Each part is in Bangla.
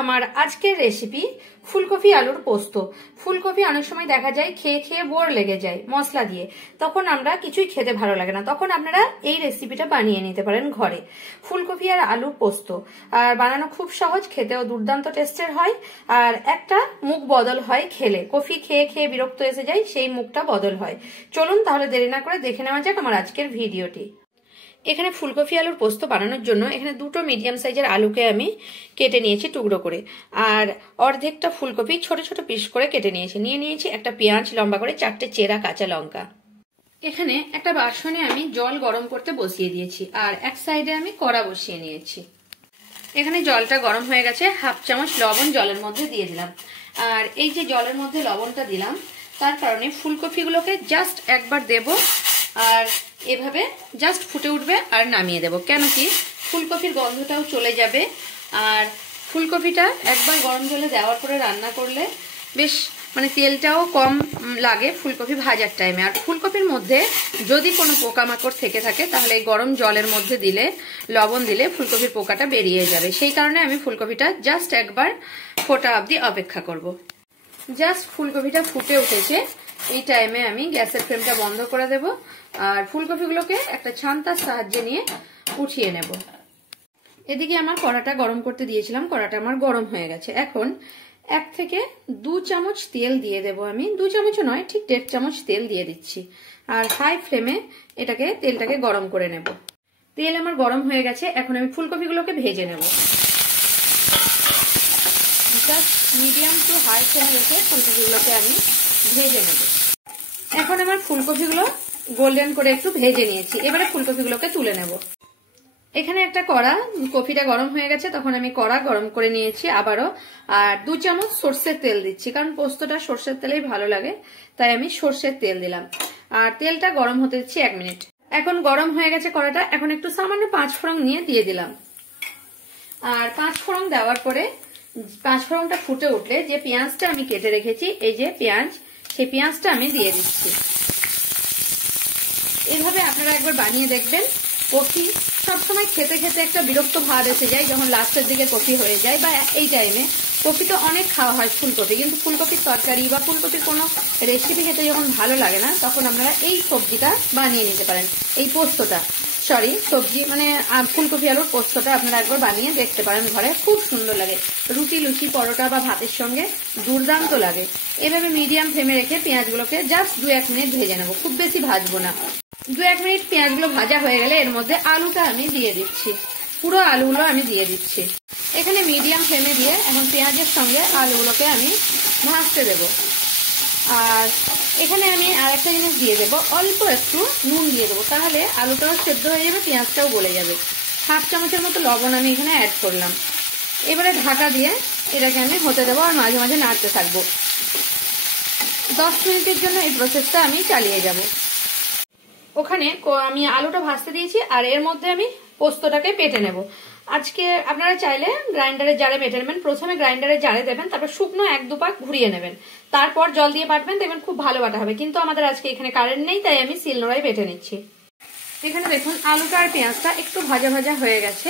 আমার আজকের রেসিপি ফুলকপি আলুর পোস্ত। ফুলকপি অনেক সময় দেখা যায় খেয়ে খেয়ে বোর লেগে যায় মশলা দিয়ে, তখন আমরা কিছুই খেতে ভালো লাগে না, তখন আপনারা এই রেসিপিটা বানিয়ে নিতে পারেন ঘরে। ফুলকপি আর আলুর পোস্ত আর বানানো খুব সহজ, খেতেও দুর্দান্ত টেস্টের হয়, আর একটা মুখ বদল হয় খেলে। কফি খেয়ে খেয়ে বিরক্ত এসে যায়, সেই মুখটা বদল হয়। চলুন তাহলে দেরি না করে দেখে নেওয়া যাক আমার আজকের ভিডিওটি। এখানে ফুলকপি আলুর পোস্ত বানানোর জন্য এখানে দুটো মিডিয়াম সাইজের আলুকে আমি কেটে নিয়েছি টুকরো করে, আর অর্ধেকটা ফুলকপি ছোট ছোট পিস করে কেটে নিয়েছি একটা পেঁয়াজ লম্বা করে, 4টে চেরা কাঁচা লঙ্কা। এখানে একটা বাসনে আমি জল গরম করতে বসিয়ে দিয়েছি, আর এক সাইডে আমি কড়া বসিয়ে নিয়েছি। এখানে জলটা গরম হয়ে গেছে, 1/2 চামচ লবণ জলের মধ্যে দিয়ে দিলাম। আর এই যে জলের মধ্যে লবণটা দিলাম তার কারণে ফুলকপিগুলোকে জাস্ট একবার দেব, আর এভাবে জাস্ট ফুটে উঠবে আর নামিয়ে দেব। কেন কি ফুলকপির গন্ধটাও চলে যাবে, আর ফুলকপিটা একবার গরম জলে দেওয়ার পরে রান্না করলে বেশ তেলটাও কম লাগে ফুলকপি ভাজার টাইমে। আর ফুলকপির মধ্যে যদি কোনো পোকামাকড় থেকে থাকে তাহলে এই গরম জলের মধ্যে দিলে, লবণ দিলে ফুলকপির পোকাটা বেরিয়ে যাবে। সেই কারণে আমি ফুলকপিটা জাস্ট একবার ফোটা অবধি অপেক্ষা করব। জাস্ট ফুলকপিটা ফুটে উঠেছে, এই টাইমে আমি গ্যাসের ফ্লেমটা বন্ধ করে দেব, আর ফুলকপিগুলোকে একটা ছান্তার সাহায্যে নিয়ে উঠিয়ে নেব। এদিকে আমার কড়াটা গরম করতে দিয়েছিলাম, কড়াটা আমার গরম হয়ে গেছে। এখন 1 থেকে 2 চামচ তেল দিয়ে দেব আমি, 2 চামচও নয়, ঠিক 1.5 চামচ তেল দিয়ে দিচ্ছি, আর হাই ফ্লেমে তেলটাকে গরম করে নেব। তেল আমার গরম হয়ে গেছে, এখন আমি ফুলকপিগুলোকে ভেজে নেব। জাস্ট মিডিয়াম টু হাই ফ্লেমে রেখে ফুলকপিগুলোকে আমি ভেজে নেব। এখন আমার ফুলকপিগুলো গোল্ডেন করে একটু ভেজে নিয়েছি, এবারে ফুলকপিগুলোকে তুলে নেব। এখানে একটা কড়া, কপিটা গরম হয়ে গেছে, তখন আমি কড়া গরম করে নিয়েছি আবারও, আর 2 চামচ সর্ষের তেল দিচ্ছি, কারণ পোস্তটা সর্ষের তেলেই ভালো লাগে, তাই আমি সর্ষের তেল দিলাম। আর তেলটা গরম হতে দিচ্ছি 1 মিনিট। এখন গরম হয়ে গেছে কড়াটা, এখন একটু সামান্য 5 ফোড়ন নিয়ে দিয়ে দিলাম। আর 5 ফোড়ন দেওয়ার পরে 5 ফোড়নটা ফুটে উঠলে যে পেঁয়াজটা আমি কেটে রেখেছি, এই যে পেঁয়াজ, সেই পেঁয়াজটা আমি দিয়ে দিচ্ছি। এইভাবে আপনারা একবার বানিয়ে দেখবেন। কফি সবসময় খেতে খেতে একটা বিরক্ত ভাব এসে যায় যখন লাস্টের দিকে কফি হয়ে যায়, বা এই টাইমে কফি তো অনেক খাওয়া হয় ফুলকপি, কিন্তু ফুলকপির তরকারি বা ফুলকপির কোনো রেসিপি খেতে যখন ভালো লাগে না, তখন আপনারা এই সবজিটা বানিয়ে নিতে পারেন। এই পোস্তটা, সবজি ফুলকপি আলুর পোস্তটা আপনারা একবার বানিয়ে দেখতে পারেন ঘরে, খুব সুন্দর লাগে। রুটি, লুচি, পরোটা বা ভাতের সঙ্গে দুর্দান্ত লাগে। এভাবে মিডিয়াম ফ্লেমে রেখে পেঁয়াজগুলোকে জাস্ট 2-1 মিনিট ভেজে নেবো, খুব বেশি ভাজবো না। 2-1 মিনিট পেঁয়াজগুলো ভাজা হয়ে গেলে এর মধ্যে আলুটা আমি দিয়ে দিচ্ছি, পুরো আলুগুলো আমি দিয়ে দিচ্ছি। এখানে মিডিয়াম ফ্লেমে দিয়ে এখন পেঁয়াজের সঙ্গে আলুগুলোকে আমি ভাজতে দেব। আর এখানে আমি আর একটা জিনিস দিয়ে দেবো, অল্প একটু নুন দিয়ে দেবো, তাহলে আলুটাও সেদ্ধ হয়ে যাবে, পেঁয়াজটাও গলে যাবে। 1/2 চামচের মতো লবণ আমি এখানে অ্যাড করলাম। এবারে ঢাকা দিয়ে এটাকে আমি হতে দেবো, আর মাঝে মাঝে নাড়তে থাকবো। 10 মিনিটের জন্য এই প্রসেসটা আমি চালিয়ে যাব। ওখানে আমি আলুটা ভাজতে দিয়েছি, আর এর মধ্যে আমি পোস্তটাকে বেটে নেব। আজকে আপনারা চাইলে গ্রাইন্ডারের জারে বেটে নেবেন। প্রথমে গ্রাইন্ডারের জারে দেবেন, তারপর শুকনো 1-2 পাক ঘুরিয়ে নেবেন, তারপর জল দিয়ে বাটবেন, দেখবেন খুব ভালো বাটা হবে। কিন্তু আমাদের আজকে এখানে কারেন্ট নেই, তাই আমি শিলনোড়ায় বেটে নিচ্ছি। এখানে দেখুন আলুটা আর পেঁয়াজটা একটু ভাজা ভাজা হয়ে গেছে,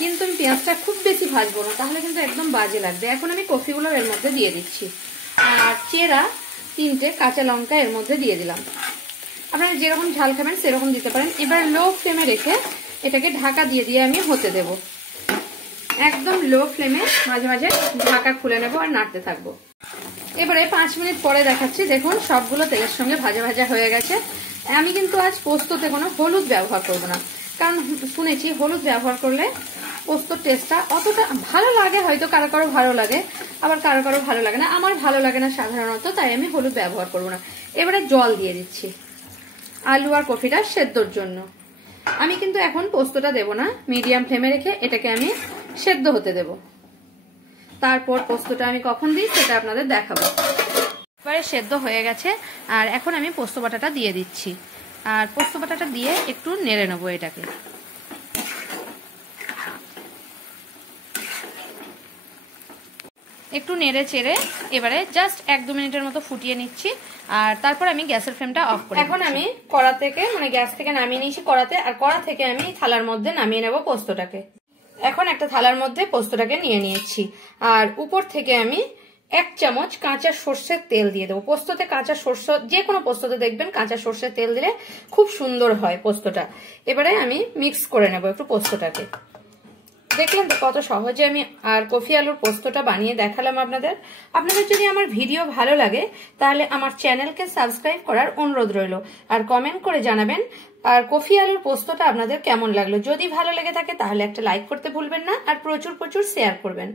কিন্তু আমি পেঁয়াজটা খুব বেশি ভাজবো না, তাহলে কিন্তু একদম বাজে লাগবে। এখন আমি কফিগুলো এর মধ্যে দিয়ে দিচ্ছি, আর চেরা 3টে কাঁচা লঙ্কা এর মধ্যে দিয়ে দিলাম। আপনারা যেরকম ঝাল খাবেন সেরকম দিতে পারেন। এবার লো ফ্লেমে রেখে এটাকে ঢাকা দিয়ে দিয়ে আমি হতে দেব। একদম লো ফ্লেমে মাঝে মাঝে ঢাকা খুলে নেব আর নাড়তে থাকবো। এবারে 5 মিনিট পরে দেখাচ্ছি, দেখুন সবগুলো তেলের সঙ্গে ভাজা ভাজা হয়ে গেছে। আমি কিন্তু আজ পোস্ততে কোনো হলুদ ব্যবহার করব না, কারণ শুনেছি হলুদ ব্যবহার করলে পোস্তর টেস্টটা অতটা ভালো লাগে, হয়তো কারো কারো ভালো লাগে, আবার কারো কারো ভালো লাগে না। আমার ভালো লাগে না সাধারণত, তাই আমি হলুদ ব্যবহার করব না। এবারে জল দিয়ে দিচ্ছি আলু আর কফিটা সেদ্ধর জন্য। আমি কিন্তু এখন পোস্তটা দেব না, মিডিয়াম ফ্লেমে রেখে এটাকে আমি সেদ্ধ হতে দেব। তারপর পোস্তটা আমি কখন দিই সেটা আপনাদের দেখাবো। এবারে সেদ্ধ হয়ে গেছে, আর এখন আমি পোস্ত বাটাটা দিয়ে দিচ্ছি, আর পোস্ত বাটাটা দিয়ে একটু নেড়ে নেবো এটাকে। একটু নেড়ে চেড়ে এবারে জাস্ট 1-2 মিনিটের মতো ফুটিয়ে নিচ্ছি, আর তারপর আমি গ্যাসের ফ্লেমটা অফ করে এখন আমি কড়া থেকে গ্যাস থেকে নামিয়ে নিয়েছি কড়াতে, আর কড়া থেকে আমি থালার মধ্যে নামিয়ে নেব পোস্তটাকে। এখন একটা থালার মধ্যে পোস্তটাকে নিয়ে নিয়েছি, আর উপর থেকে আমি 1 চামচ কাঁচা সর্ষের তেল দিয়ে দেবো। পোস্ততে কাঁচা সর্ষে, যে কোনো পোস্ততে দেখবেন কাঁচা সর্ষের তেল দিলে খুব সুন্দর হয় পোস্তটা। এবারে আমি মিক্স করে নেবো একটু পোস্তটাকে। দেখলেন তো কত সহজে আমি আর কফি আলুর পোস্তটা বানিয়ে দেখালাম আপনাদের। আপনাদের যদি আমার ভিডিও ভালো লাগে তাহলে আমার চ্যানেলকে সাবস্ক্রাইব করার অনুরোধ রইল, আর কমেন্ট করে জানাবেন আর কফি আলুর পোস্তটা আপনাদের কেমন লাগলো। যদি ভালো লেগে থাকে তাহলে একটা লাইক করতে ভুলবেন না, আর প্রচুর প্রচুর শেয়ার করবেন।